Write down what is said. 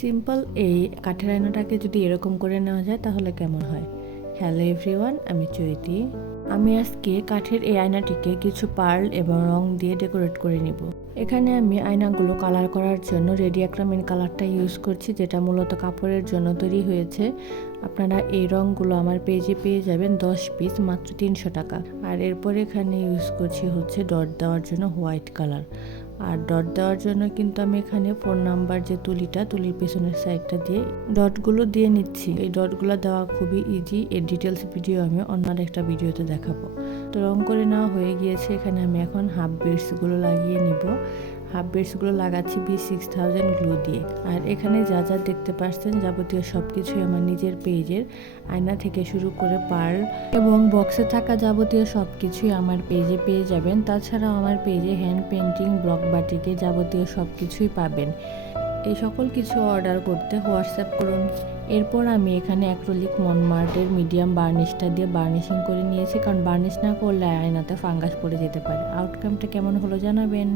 Simple এই কাঠের আয়নাটাকে যদি এরকম করে নেওয়া যায় তাহলে কেমন হয়। হ্যালো এভরিওয়ান, আমি চৈতি। আমি আজকে কাঠের এই আয়নাটিকে কিছু পার্ল এবং রং দিয়ে ডেকোরেট করে নিব। এখানে আমি আয়নাগুলো কালার করার জন্য রেডি অ্যাক্রিলিক কালারটা ইউজ করছি, যেটা মূলত কাপড়ের জন্য তৈরি হয়েছে। আপনারা এই রঙগুলো আমার পেজে পেয়ে যাবেন 10 পিস, মাত্র 300 টাকা। আর এরপর এখানে ইউজ করছি হচ্ছে ডট দেওয়ার জন্য হোয়াইট কালার। আর ডট দেওয়ার জন্য কিন্তু আমি এখানে 4 নাম্বার যে তুলির পেছনের সাইডটা দিয়ে ডটগুলো দিয়ে নিচ্ছি। এই ডটগুলো দেওয়া খুবই ইজি। এর ডিটেলস ভিডিও আমি অন্য একটা ভিডিওতে দেখাবো। তো রং করে নেওয়া হয়ে গিয়েছে। এখানে আমি এখন হাফ বিটসগুলো লাগিয়ে নিব। হাফ বিটসগুলো লাগাচ্ছি B6000 গ্লু দিয়ে। আর এখানে যা যা দেখতে পাচ্ছেন যাবতীয় সব কিছুই আমার নিজের পেজের, আয়না থেকে শুরু করে পার্ল এবং বক্সে থাকা যাবতীয় সব কিছুই আমার পেজে পেয়ে যাবেন। তাছাড়াও আমার পেজে হ্যান্ড পেন্টিং, ব্লক বাটিকে যাবতীয় সব কিছুই পাবেন। এই সকল কিছু অর্ডার করতে হোয়াটসঅ্যাপ করুন। এরপর আমি এখানে অ্যাক্রিলিক মনমার্টের মিডিয়াম বার্নিশটা দিয়ে বার্নিশিং করে নিয়েছি, কারণ বার্নিশ না করলে আয়নাতে ফাঙ্গাস পড়ে যেতে পারে। আউটকামটা কেমন হলো জানাবেন।